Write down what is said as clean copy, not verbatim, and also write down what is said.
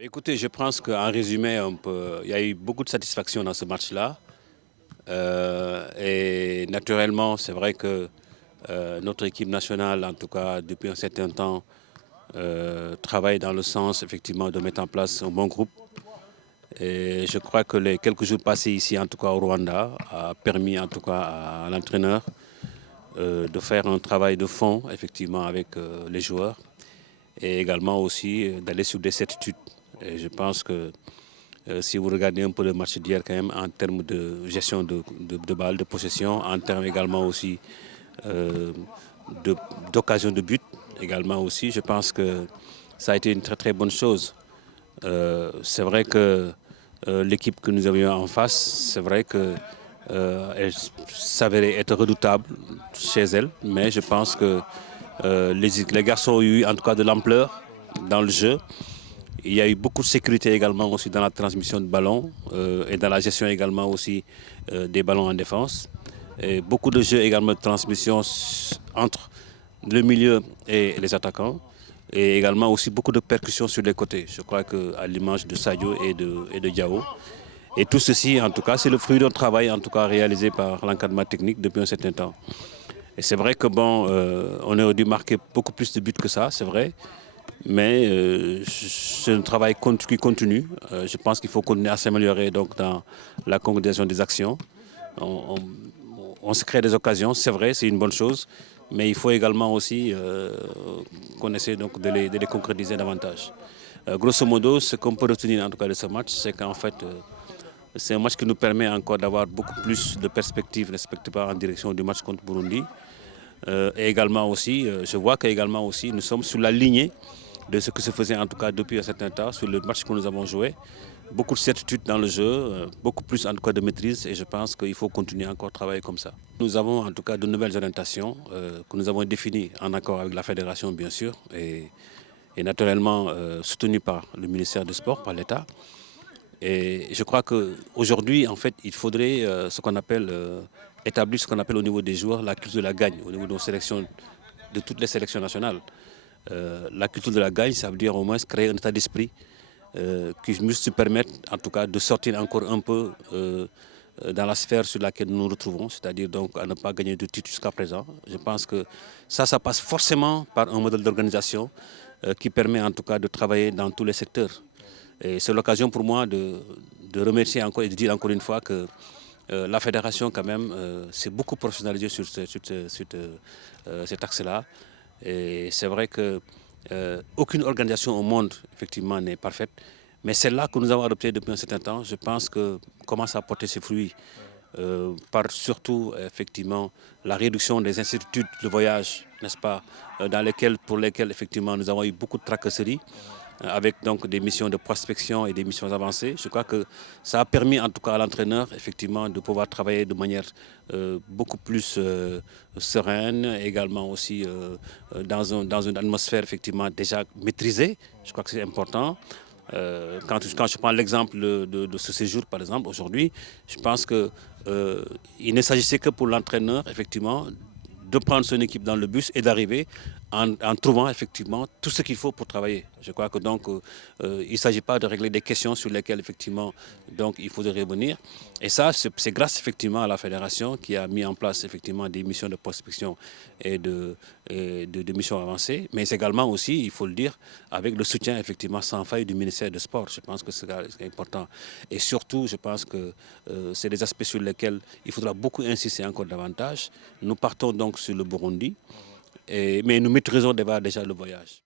Écoutez, je pense qu'en résumé, il y a eu beaucoup de satisfaction dans ce match-là. Et naturellement, c'est vrai que notre équipe nationale, en tout cas depuis un certain temps, travaille dans le sens effectivement de mettre en place un bon groupe. Et je crois que les quelques jours passés ici, en tout cas au Rwanda, a permis en tout cas à l'entraîneur de faire un travail de fond effectivement avec les joueurs et également aussi d'aller sur des certitudes. Et je pense que si vous regardez un peu le match d'hier quand même en termes de gestion de balles, de possession, en termes également aussi euh, d'occasion de but, également aussi, je pense que ça a été une très très bonne chose. C'est vrai que l'équipe que nous avions en face, c'est vrai que elle s'avérait être redoutable chez elle, mais je pense que les garçons ont eu en tout cas de l'ampleur dans le jeu. Il y a eu beaucoup de sécurité également aussi dans la transmission de ballons et dans la gestion également aussi des ballons en défense. Et beaucoup de jeux également de transmission entre le milieu et les attaquants. Et également aussi beaucoup de percussions sur les côtés. Je crois qu'à l'image de Sadio et de Diao. Et tout ceci, en tout cas, c'est le fruit d'un travail en tout cas réalisé par l'encadrement technique depuis un certain temps. Et c'est vrai que bon, on aurait dû marquer beaucoup plus de buts que ça, c'est vrai. Mais c'est un travail qui continue. Je pense qu'il faut continuer à s'améliorer donc dans la concrétisation des actions. On, on- on se crée des occasions, c'est vrai, c'est une bonne chose. Mais il faut également aussi qu'on essaie donc de les concrétiser davantage. Grosso modo, ce qu'on peut retenir en tout cas de ce match, c'est qu'en fait, c'est un match qui nous permet encore d'avoir beaucoup plus de perspectives, respectivement en direction du match contre Burundi. Et également aussi, je vois qu'également aussi, nous sommes sur la lignée de ce que se faisait en tout cas depuis un certain temps sur le match que nous avons joué. Beaucoup de certitude dans le jeu, beaucoup plus en tout cas de maîtrise et je pense qu'il faut continuer encore à travailler comme ça. Nous avons en tout cas de nouvelles orientations que nous avons définies en accord avec la fédération bien sûr et naturellement soutenues par le ministère du Sport, par l'État. Et je crois qu'aujourd'hui, en fait, il faudrait ce qu'on appelle établir ce qu'on appelle au niveau des joueurs la culture de la gagne, au niveau de nos sélections, de toutes les sélections nationales. La culture de la gagne, ça veut dire au moins créer un état d'esprit qui puisse se permettre, en tout cas, de sortir encore un peu dans la sphère sur laquelle nous nous retrouvons, c'est-à-dire donc à ne pas gagner de titre jusqu'à présent. Je pense que ça passe forcément par un modèle d'organisation qui permet en tout cas de travailler dans tous les secteurs. Et c'est l'occasion pour moi de remercier encore et de dire encore une fois que la fédération, quand même, s'est beaucoup professionnalisée sur cet axe-là. Et c'est vrai que aucune organisation au monde, effectivement, n'est parfaite. Mais celle-là que nous avons adoptée depuis un certain temps, je pense que commence à porter ses fruits. Par surtout, effectivement, la réduction des incertitudes de voyage, n'est-ce pas, pour lesquelles, effectivement, nous avons eu beaucoup de tracasseries avec donc des missions de prospection et des missions avancées. Je crois que ça a permis en tout cas à l'entraîneur effectivement de pouvoir travailler de manière beaucoup plus sereine, également aussi dans une atmosphère effectivement déjà maîtrisée. Je crois que c'est important. Quand je prends l'exemple de ce séjour, par exemple, aujourd'hui, je pense que il ne s'agissait que pour l'entraîneur, effectivement, de prendre son équipe dans le bus et d'arriver en trouvant effectivement tout ce qu'il faut pour travailler. Je crois que donc il ne s'agit pas de régler des questions sur lesquelles effectivement donc il faudrait revenir. Et ça, c'est grâce effectivement à la fédération qui a mis en place effectivement des missions de prospection et de missions avancées, mais c'est également aussi, il faut le dire, avec le soutien effectivement sans faille du ministère des Sports. Je pense que c'est important. Et surtout, je pense que c'est des aspects sur lesquels il faudra beaucoup insister encore davantage. Nous partons donc sur le Burundi, mais nous maîtrisons déjà le voyage.